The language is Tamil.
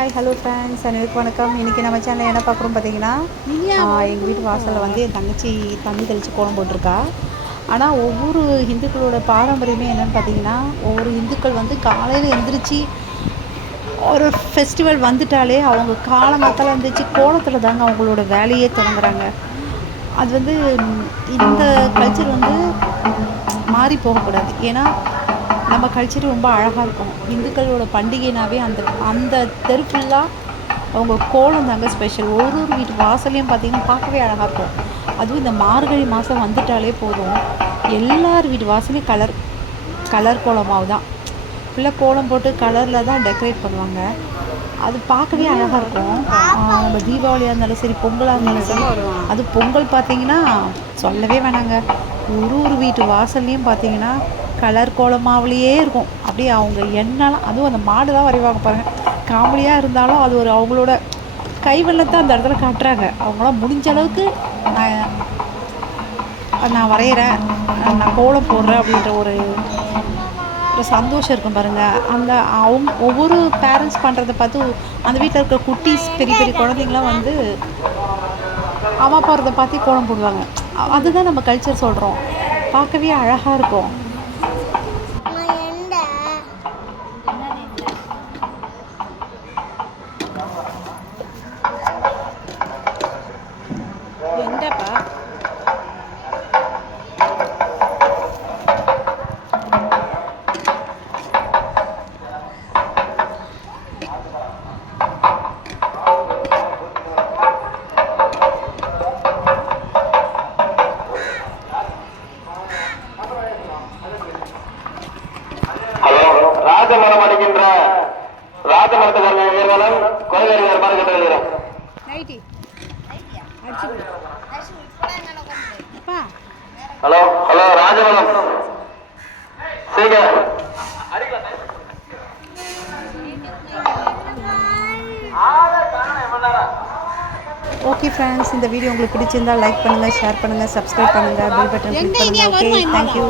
ஹாய் ஹலோ ஃப்ரெண்ட்ஸ், அனைவருக்கும் வணக்கம். இன்றைக்கி நம்ம சேனலில் என்ன பார்க்குறோம் பார்த்தீங்கன்னா, எங்கள் வீட்டு வாசலில் வந்து என் தங்கச்சி தண்ணி தெளித்து கோலம் போட்டிருக்கா. ஆனால் ஒவ்வொரு இந்துக்களோட பாரம்பரியமே என்னென்னு பார்த்தீங்கன்னா, ஒவ்வொரு இந்துக்கள் வந்து காலையில் எழுந்திரிச்சு ஒரு ஃபெஸ்டிவல் வந்துட்டாலே அவங்க காலங்காத்தால் எழுந்திரிச்சு கோலத்தில் தாங்க அவங்களோட வேலையே தொடங்குறாங்க. அது வந்து இந்த கல்ச்சர் வந்து மாறி போகக்கூடாது. ஏன்னா நம்ம கல்ச்சர் ரொம்ப அழகாக இருக்கும். இந்துக்களோட பண்டிகைனாவே அந்த அந்த தெரு ஃபுல்லாக அவங்க கோலம் தாங்க ஸ்பெஷல். ஒரு வீட்டு வாசல்லையும் பார்த்திங்கன்னா பார்க்கவே அழகாக இருக்கும். அதுவும் இந்த மார்கழி மாதம் வந்துட்டாலே போதும், எல்லார் வீட்டு வாசலையும் கலர் கோலமாவு தான். ஃபுல்லாக கோலம் போட்டு கலரில் தான் டெக்கரேட் பண்ணுவாங்க. அது பார்க்கவே அழகாக இருக்கும். நம்ம தீபாவளியாக இருந்தாலும் சரி, பொங்கலாக இருந்தாலும் சரி. அது பொங்கல் பார்த்திங்கன்னா சொல்லவே வேணாங்க. ஒரு வீட்டு வாசல்லையும் பார்த்திங்கன்னா கலர் கோலமாவிலேயே இருக்கும். அப்படியே அவங்க என்னெல்லாம், அதுவும் அந்த மாடு தான் வரைவாங்க பாருங்கள். காமெடியாக இருந்தாலும் அது ஒரு அவங்களோட கைவண்ணத்தை அந்த இடத்துல காட்டுறாங்க. அவங்களாம் முடிஞ்ச அளவுக்கு நான் வரைகிறேன், நான் கோலம் போடுறேன் அப்படின்ற ஒரு சந்தோஷம் இருக்கும் பாருங்கள். அந்த அவங்க ஒவ்வொரு பேரண்ட்ஸ் பண்ணுறதை பார்த்து அந்த வீட்டில் இருக்கிற குட்டீஸ், பெரிய பெரிய குழந்தைங்களாம் வந்து அம்மா போகிறத பார்த்து கோலம் போடுவாங்க. அதுதான் நம்ம கல்ச்சர் சொல்கிறோம். பார்க்கவே அழகாக இருக்கும். என்னப்பா ராஜமரம் அடிக்கின்ற ராஜமரத்துக்கான வீரர்களும் கோயிலடியார் மார்க்கெட்டில் ஹலோ ஹலோ ராஜமரம் சீக்கிரம். ஓகே ஃப்ரெண்ட்ஸ், இந்த வீடியோ உங்களுக்கு பிடிச்சிருந்தால் லைக் பண்ணுங்கள், ஷேர் பண்ணுங்கள், சப்ஸ்கிரைப் பண்ணுங்கள், பெல் பட்டன் கிளிக் பண்ணுங்கள். Okay, thank you.